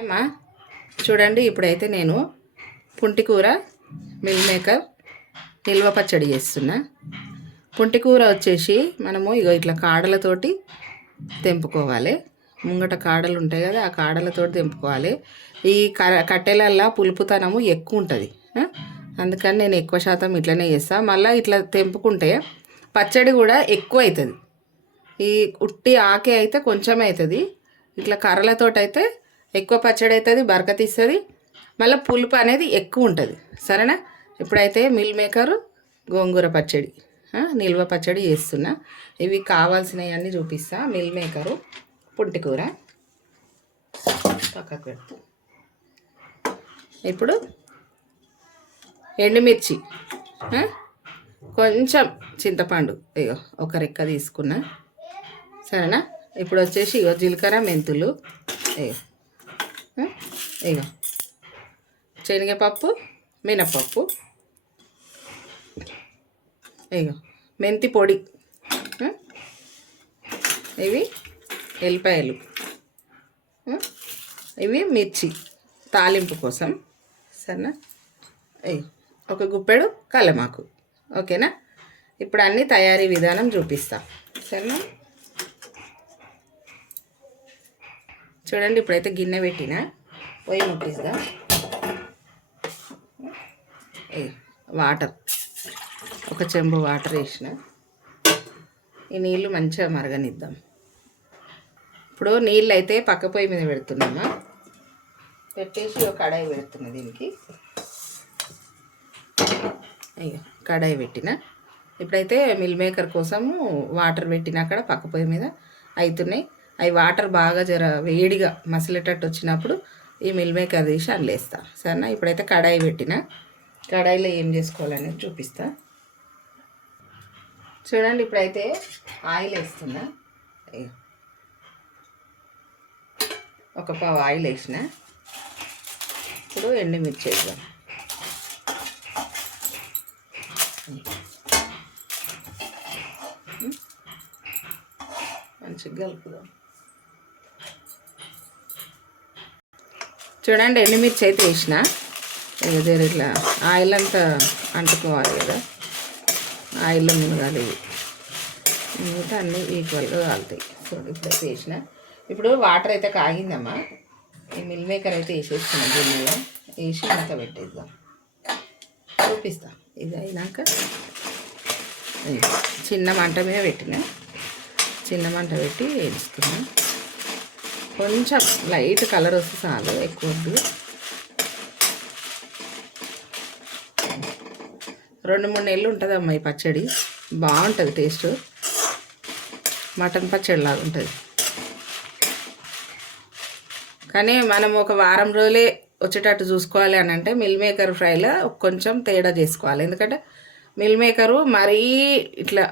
ఏమా చూడండి, ఇప్పుడైతే నేను పుంటికూర మిల్ మేకర్ నిల్వ పచ్చడి చేస్తున్నా. పుంటికూర వచ్చేసి మనము ఇట్లా కాడలతోటి తెంపుకోవాలి. ముంగట కాడలు ఉంటాయి కదా, ఆ కాడలతోటి తెంపుకోవాలి. ఈ కట్టెలల్లో పులుపుతనము ఎక్కువ ఉంటుంది, అందుకని నేను ఎక్కువ శాతం ఇట్లనే చేస్తాను. మళ్ళీ ఇట్లా తెంపుకుంటే పచ్చడి కూడా ఎక్కువ అవుతుంది. ఈ ఉట్టి ఆకే అయితే కొంచెమే అవుతుంది, ఇట్లా కర్రలతోటి అయితే ఎక్కువ పచ్చడి అవుతుంది, బరకతీస్తుంది, మళ్ళీ పులుపు అనేది ఎక్కువ ఉంటుంది. సరేనా? ఇప్పుడైతే మిల్ మేకరు గోంగూర పచ్చడి నిల్వ పచ్చడి చేస్తున్నా. ఇవి కావాల్సినవి అన్నీ చూపిస్తా. మిల్ మేకరు, పుంటికూర పక్కకు పెడతా. ఇప్పుడు ఎండుమిర్చి, కొంచెం చింతపండు, ఇగో ఒక రెక్క తీసుకున్నా. సరేనా? ఇప్పుడు వచ్చేసి ఇగో జీలకర్ర, మెంతులు, ఇగో శనగపప్పు, మినపప్పు, ఇగో మెంతి పొడి, ఇవి ఎల్లిపాయలు, ఇవి మిర్చి తాలింపు కోసం. సరేనా? ఒక గుప్పెడు కల్లమాకు. ఓకేనా? ఇప్పుడు అన్నీ తయారీ విధానం చూపిస్తా. సరేనా? చూడండి, ఇప్పుడైతే గిన్నె పెట్టిన, పొయ్యి ముట్టిస్తా. వాటర్, ఒక చెంబు వాటర్ వేసిన. ఈ నీళ్ళు మంచిగా మరగనిద్దాం. ఇప్పుడు నీళ్ళు అయితే పక్క పొయ్యి మీద పెడుతున్నామా, పెట్టేసి ఒక కడాయి పెడుతున్నా. దీనికి అయ్యో కడాయి పెట్టిన. ఇప్పుడైతే మిల్ మేకర్ కోసము వాటర్ పెట్టిన, అక్కడ పక్క పొయ్యి మీద అవుతున్నాయి. అవి వాటర్ బాగా జర వేడిగా మసిలేటట్టు వచ్చినప్పుడు ఈ మిల్ మేకర్ తీసి అందులేస్తా. సరేనా? ఇప్పుడైతే కడాయి పెట్టిన, కడాయిలో ఏం చేసుకోవాలనేది చూపిస్తా. చూడండి, ఇప్పుడైతే ఆయిల్ వేస్తున్నా. ఒక పావు ఆయిల్ వేసిన. ఇప్పుడు ఎండుమిర్చి వేద్దాం. మంచిగా కలుపుదాం. చూడండి, ఎండుమిర్చి అయితే వేసిన. ఇట్లా ఆయిల్ అంతా అంటుకోవాలి కదా, ఆయిల్లో మునగాలి. మిగతా అన్నీ ఈక్వల్గా కాలుతాయి. చూడండి, ఇప్పుడైతే వేసిన. ఇప్పుడు వాటర్ అయితే కాగిందమ్మా. ఈ మిల్ మేకర్ అయితే వేసేస్తున్నాం. గిన్నెలో వేసి అంత పెట్టేద్దాం. చూపిస్తా. ఇది అయినాక చిన్న మంట మీద పెట్టిన, చిన్న మంట పెట్టి వేస్తున్నా. కొంచెం లైట్ కలర్ వస్తే చాలు, ఎక్కువ వద్దు. 2-3 నెలలు ఉంటుందమ్మా ఈ పచ్చడి. బాగుంటుంది టేస్ట్, మటన్ పచ్చడి లాగా ఉంటుంది. కానీ మనం ఒక వారం రోజులే వచ్చేటట్టు చూసుకోవాలి అని అంటే మిల్ మేకర్ ఫ్రైలో కొంచెం తేడా చేసుకోవాలి. ఎందుకంటే మిల్ మేకరు మరీ ఇట్లా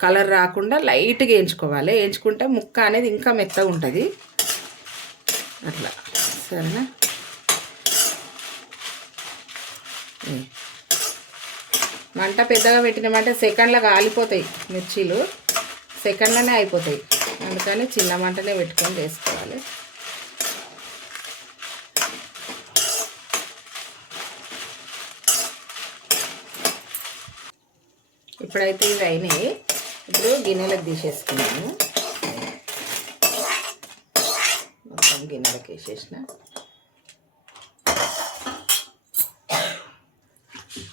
కలర్ రాకుండా లైట్గా వేయించుకోవాలి. వేయించుకుంటే ముక్క అనేది ఇంకా మెత్తగా ఉంటుంది అట్లా. సరేనా? మంట పెద్దగా పెట్టినామంటే సెకండ్లో కాలిపోతాయి మిర్చీలు, సెకండ్లోనే అయిపోతాయి. అందుకని చిన్న మంటనే పెట్టుకొని చేసుకోవాలి. ఇప్పుడైతే ఇవి అయినాయి. ఇప్పుడు గిన్నెలకు తీసేసుకున్నాను. మొత్తం గిన్నెలకు వేసేసిన.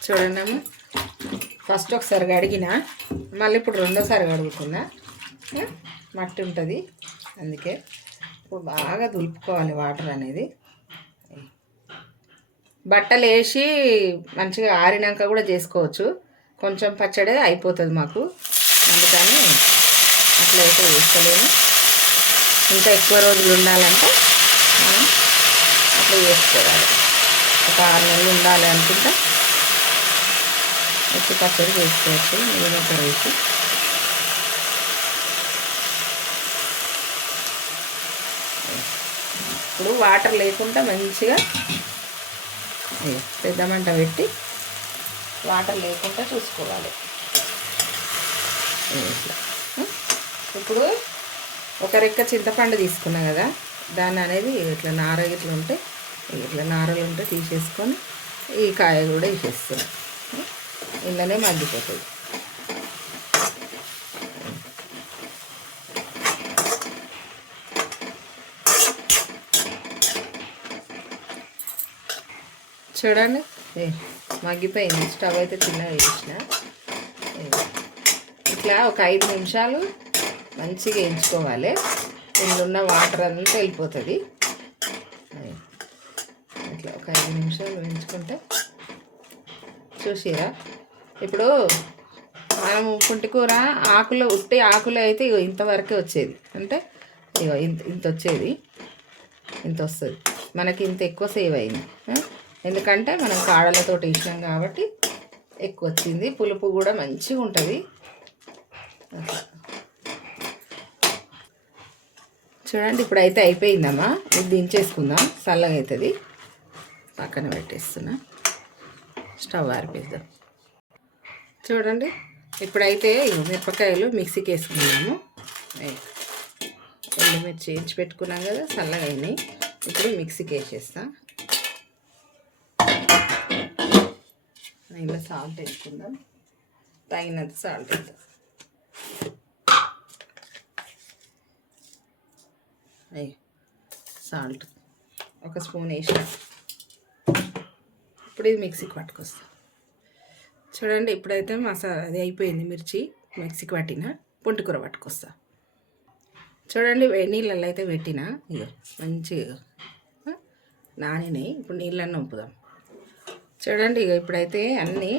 చూడండి అమ్మ, ఫస్ట్ ఒకసారి కడిగిన, మళ్ళీ ఇప్పుడు రెండోసారి కడుగుతున్నా. మట్టి ఉంటుంది అందుకే. ఇప్పుడు బాగా దులుపుకోవాలి వాటర్ అనేది. బట్టలు వేసి మంచిగా ఆరినాక కూడా చేసుకోవచ్చు. కొంచెం పచ్చడే అయిపోతుంది మాకు, అందుకని అట్లయితే వేసుకోలేము. ఇంకా ఎక్కువ రోజులు ఉండాలంటే మనం అట్లా చేసుకోవాలి. ఒక 6 నెలలు ఉండాలి అనుకుంటా వచ్చి పచ్చడి చేసుకోవచ్చు. నీళ్ళతో వేసి ఇప్పుడు వాటర్ లేకుండా మంచిగా పెద్ద మంట పెట్టి వాటర్ లేకుండా చూసుకోవాలి. ఇప్పుడు ఒక రెక్క చింతపండు తీసుకున్నా కదా, దాన్ని అనేది ఇట్లా నార ఇట్లా ఉంటే ఇట్లా నారలు ఉంటే తీసేసుకొని ఈ కాయ కూడా వేసేస్తున్నాం. ఇందులోనే మగ్గిపోతుంది. చూడండి మగ్గిపోయింది. స్టవ్ అయితే చిన్నగా వేసిన ఇట్లా ఒక 5 నిమిషాలు మంచిగా వేయించుకోవాలి. ఇందులో ఉన్న వాటర్ అంతా వెళ్ళిపోతుంది. ఇట్లా ఒక 5 నిమిషాలు వేయించుకుంటే చూసిరా. ఇప్పుడు మనము పుంటికూర ఆకులు ఉట్టి ఆకులు అయితే ఇగో ఇంతవరకే వచ్చేది. అంటే ఇగో ఇంత వచ్చేది, ఇంత వస్తుంది. మనకి ఇంత ఎక్కువ సేవ్ అయింది. ఎందుకంటే మనం కాడలతో వేసినాం కాబట్టి ఎక్కువ వచ్చింది. పులుపు కూడా మంచిగా ఉంటుంది. చూడండి ఇప్పుడైతే అయిపోయిందమ్మా. ఇది దించేసుకుందాం, చల్లగా అవుతుంది. పక్కన పెట్టేస్తున్నా, స్టవ్ ఆరిపేద్దాం. చూడండి ఇప్పుడైతే మిరపకాయలు మిక్సీకి వేసుకున్నాము. ఎండుమిర్చి వేయించి పెట్టుకున్నాం కదా, చల్లగా అయినాయి. ఇప్పుడు మిక్సీకి వేసేస్తా. ఇలా సాల్ట్ వేసుకుందాం, తగినంత సాల్ట్ వేద్దాం. సాల్ట్ ఒక స్పూన్ వేసిన. ఇప్పుడు ఇది మిక్సీకి పట్టుకొస్తా. చూడండి ఇప్పుడైతే అది అయిపోయింది. మిర్చి మిక్సీకి పట్టిన, పుంటికూర పట్టుకొస్తా. చూడండి నీళ్ళల్లో అయితే పెట్టిన, ఇగో మంచిగా నానినాయి. ఇప్పుడు నీళ్ళన్నీ వంపుదాం. చూడండి ఇక ఇప్పుడైతే అన్నీ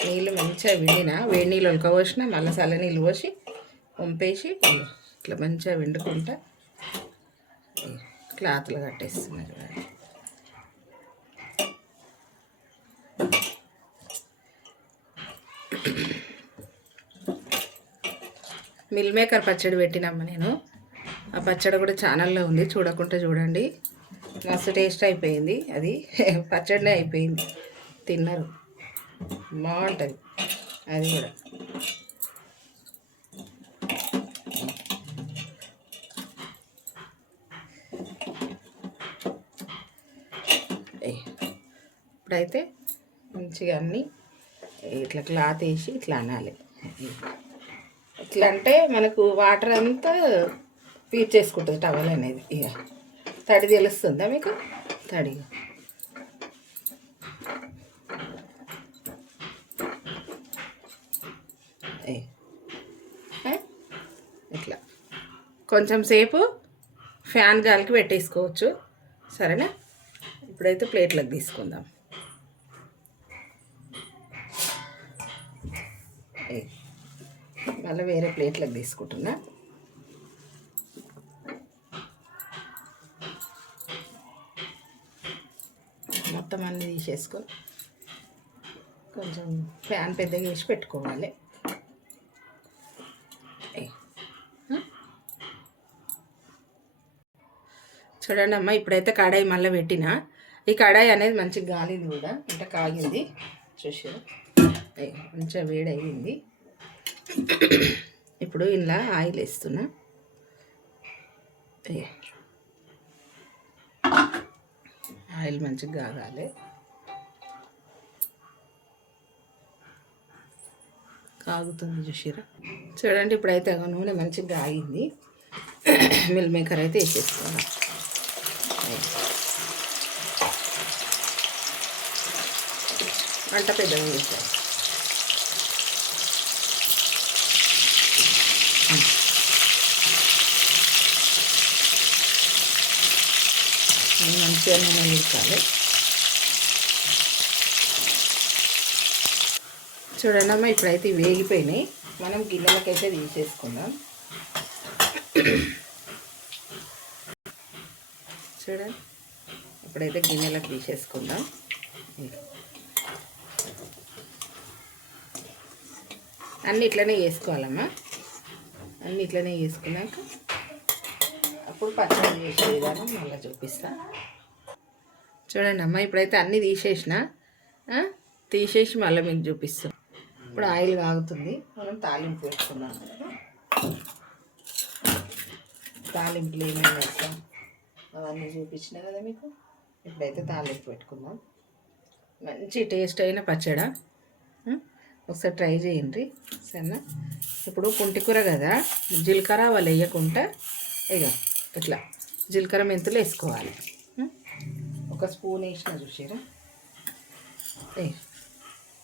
నీళ్ళు మంచిగా విండిన, వేడి నీళ్ళు ఉడకబోసిన, మళ్ళీ చల్ల నీళ్ళు పోసి వంపేసి ఇట్లా మంచిగా వండుకుంటా క్లాత్లు కట్టేస్తున్నా. చూడండి మిల్ మేకర్ పచ్చడి పెట్టినమ్మ నేను. ఆ పచ్చడి కూడా ఛానల్లో ఉంది, చూడకుండా చూడండి. మస్తు టేస్ట్ అయిపోయింది. అది పచ్చడినే అయిపోయింది, తిన్నారు. బాగుంటుంది అది కూడా. ఇప్పుడైతే మంచిగా అన్నీ ఇట్లా క్లాత్ వేసి ఇట్లా అనాలి. ఇట్లా అంటే మనకు వాటర్ అంతా పీల్చేసుకుంటుంది టవల్ అనేది. ఇక తడి తెలుస్తుందా మీకు? తడిగా ఇట్లా కొంచెం సేపు ఫ్యాన్ గాలికి పెట్టేసుకోవచ్చు. సరేనా? ఇప్పుడైతే ప్లేట్లకు తీసుకుందాం. మళ్ళీ వేరే ప్లేట్లకు తీసుకుంటున్నా. మొత్తం అన్నీ తీసేసుకొని కొంచెం ఫ్యాన్ పెద్దగా వేసి పెట్టుకోవాలి. చూడండి అమ్మ, ఇప్పుడైతే కడాయి మళ్ళీ పెట్టిన. ఈ కడాయి అనేది మంచిగా గాలింది కూడా, అంటే కాగింది. చూసారు మంచిగా వేడి అయ్యింది. ఇప్పుడు ఇలా ఆయిల్ వేస్తున్నా. ఆయిల్ మంచిగా కాగాలి. కాగుతుంది చూసిరా. చూడండి ఇప్పుడైతే నూనె మంచిగా ఆగింది. మిల్ మేకర్ అయితే వేసేసుకున్నాం. వంట పెద్దగా వేసాను. మంచిగా నూనె ఉడకాలి. చూడండి అమ్మ, ఇప్పుడైతే వేగిపోయినాయి. మనం గిన్నెలకైతే తీసేసుకుందాం. చూడండి ఇప్పుడైతే గిన్నెలకు తీసేసుకుందాం. అన్నీ ఇట్లనే వేసుకోవాలమ్మా. అన్నీ ఇట్లనే వేసుకున్నాక అప్పుడు పచ్చడి చేసే విధానం మళ్ళీ చూపిస్తా. చూడండి అమ్మ, ఇప్పుడైతే అన్నీ తీసేసి మళ్ళీ మీకు చూపిస్తాం. ఇప్పుడు ఆయిల్ కాగుతుంది, మనం తాలింపు వేసుకున్నాం. తాలింపులు ఏమేమి వేస్తాం అవన్నీ చూపించిన కదా మీకు. ఇప్పుడైతే తాలింపు పెట్టుకుందాం. మంచి టేస్ట్ అయిన పచ్చడి ఒకసారి ట్రై చేయండి సరేనా. ఇప్పుడు పుంటికూర కదా, జీలకర్ర వాళ్ళు వేయకుండా ఇక ఇట్లా జీలకర్ర మెంతులు వేసుకోవాలి. ఒక స్పూన్ వేసిన చూసారా.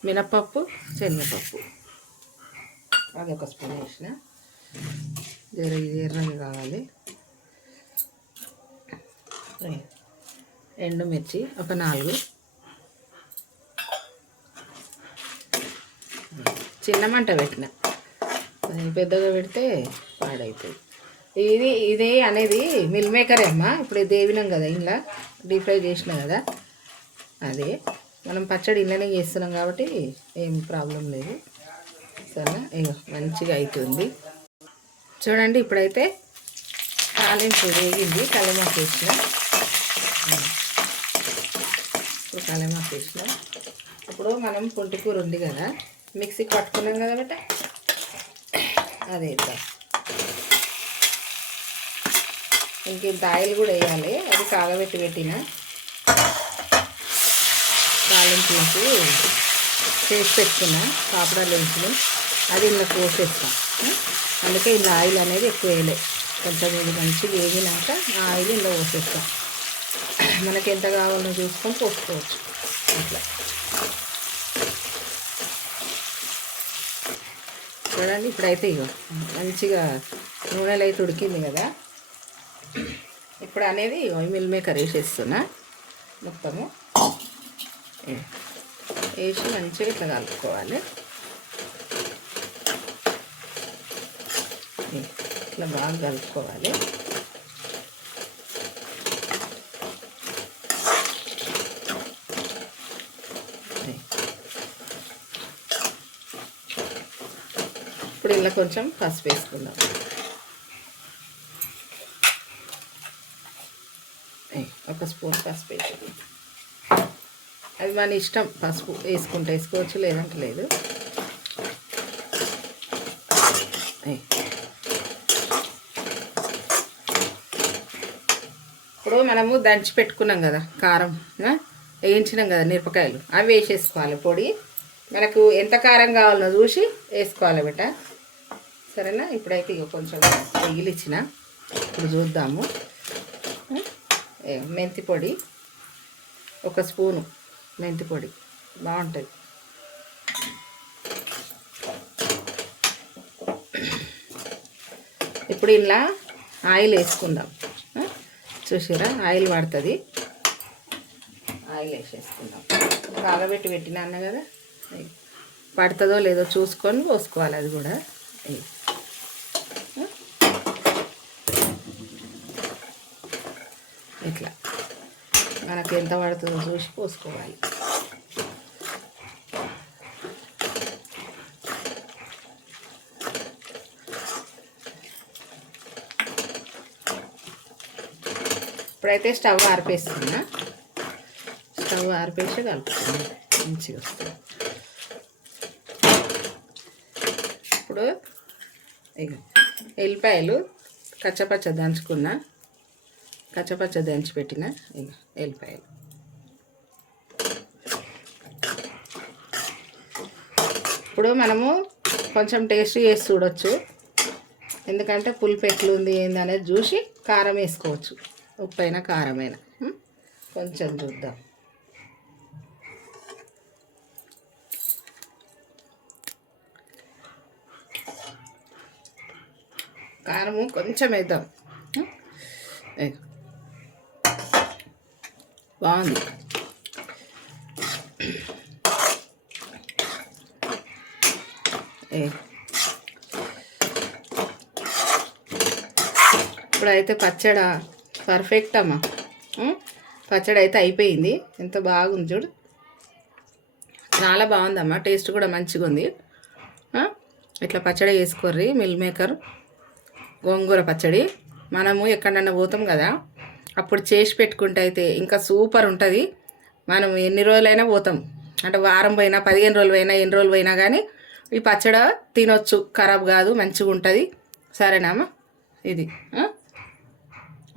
మినప్పప్పు శనగపప్పు అది ఒక స్పూన్ వేసిన. ఇది ఎర్రగా కావాలి. ఎండుమిర్చి ఒక 4, చిన్న మంట పెట్టిన, పెద్దగా పెడితే పాడవుతుంది. ఇదే అనేది మిల్ మేకరే అమ్మా. ఇప్పుడు దేవినాం కదా ఇంట్లో డీప్ ఫ్రై చేసిన కదా, అదే మనం పచ్చడి ఇంట్లోనే చేస్తున్నాం కాబట్టి ఏం ప్రాబ్లం లేదు సరేనా. ఇక మంచిగా అవుతుంది చూడండి. ఇప్పుడైతే తాలింపు వేగింది, కలమాకు వేసిన. ఇప్పుడు కలమాకు వేసిన. ఇప్పుడు మనం పుంటికూర ఉంది కదా, మిక్సీకి పట్టుకున్నాం కదా బట్ట, అదే ఇంత ఆయిల్ కూడా వేయాలి. అది కాగబెట్టి పెట్టిన తాలింపులకు చేసి పెట్టుకున్నా పాపడాలు వేసుకుని అది ఇలా పోసేస్తాం. అందుకే ఇలా ఆయిల్ అనేది ఎక్కువ వేయలే. కొంచెం ఇది మంచిగా వేగినాక ఆ ఆయిల్ ఇలా పోసేస్తాం. మనకి ఎంత కావాలో చూసుకొని పోసుకోవచ్చు అట్లా. చూడండి ఇప్పుడైతే ఇక మంచిగా నూనెలు అయితే ఉడికింది కదా. ఇప్పుడు అనేది మిల్ మేకర్ వేసేస్తున్నా. మొత్తము వేసి మంచిగా ఇట్లా కలుపుకోవాలి. ఇట్లా బాగా కలుపుకోవాలి. ఇప్పుడు ఇలా కొంచెం పసుపు వేసుకుందాం. ఒక స్పూన్ పసుపు వేసి, అది మన ఇష్టం. పసుపు వేసుకుంటే వేసుకోవచ్చు, లేదంటే లేదు. ఇప్పుడు మనము దంచి పెట్టుకున్నాం కదా కారం, వేయించినాం కదా మిరపకాయలు, అవి వేసేసుకోవాలి పొడి. మనకు ఎంత కారం కావాలో చూసి వేసుకోవాలి బిడ్డ సరేనా. ఇప్పుడైతే ఇక కొంచెం ఎగిలిచ్చిన. ఇప్పుడు చూద్దాము. మెంతి పొడి ఒక స్పూను, మెంతి పొడి బాగుంటుంది. ఇప్పుడు ఇలా ఆయిల్ వేసుకుందాం. చూసారా ఆయిల్ పడుతుంది. ఆయిల్ వేసేసుకుందాం. కాగబెట్టి పెట్టినా అన్న కదా, పడుతుందో లేదో చూసుకొని పోసుకోవాలి. అది కూడా ఇట్లా మనకు ఎంత పడుతుందో చూసి పోసుకోవాలి. ఇప్పుడైతే స్టవ్ ఆర్పేస్తున్నా. స్టవ్ ఆర్పేసి కలుపుతున్నా, మంచిగా వస్తుంది. ఇప్పుడు ఇక ఎల్లిపాయలు కచ్చపచ్చ దంచుకున్నా, కచ్చపచ్చ దంచి పెట్టిన ఇక ఎల్లిపాయలు. ఇప్పుడు మనము కొంచెం టేస్ట్ చేసి చూడవచ్చు. ఎందుకంటే పులుపు ఎట్లుంది ఏంది అనేది చూసి కారం వేసుకోవచ్చు. ఉప్పు అయినా కారమైనా కొంచెం చూద్దాం. కారము కొంచెం వేద్దాం. బాగుంది. ఇప్పుడైతే పచ్చడి పర్ఫెక్ట్ అమ్మా. పచ్చడి అయితే అయిపోయింది. ఎంత బాగుంది చూడు, చాలా బాగుందమ్మా. టేస్ట్ కూడా మంచిగా ఉంది. ఇట్లా పచ్చడి వేసుకోర్రి. మిల్ మేకర్ గోంగూర పచ్చడి మనము ఎక్కడన్నా పోతాం కదా, అప్పుడు చేసి పెట్టుకుంటే అయితే ఇంకా సూపర్ ఉంటుంది. మనం ఎన్ని రోజులైనా పోతాం, అంటే వారం పోయినా 15 రోజులు పోయినా ఎన్ని రోజులు పోయినా కానీ ఈ పచ్చడి తినొచ్చు, ఖరాబ్ కాదు, మంచిగా ఉంటుంది. సరేనా అమ్మా? ఇది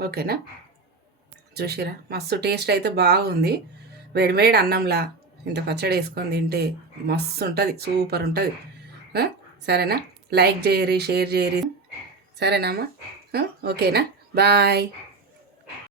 ఓకేనా? చూసిరా మస్తు టేస్ట్ అయితే బాగుంది. వేడివేడి అన్నంలా ఇంత పచ్చడి వేసుకొని తింటే మస్తు ఉంటుంది, సూపర్ ఉంటుంది. సరేనా? లైక్ చేయరి, షేర్ చేయరి. సరేనా అమ్మా? ఓకేనా? బాయ్.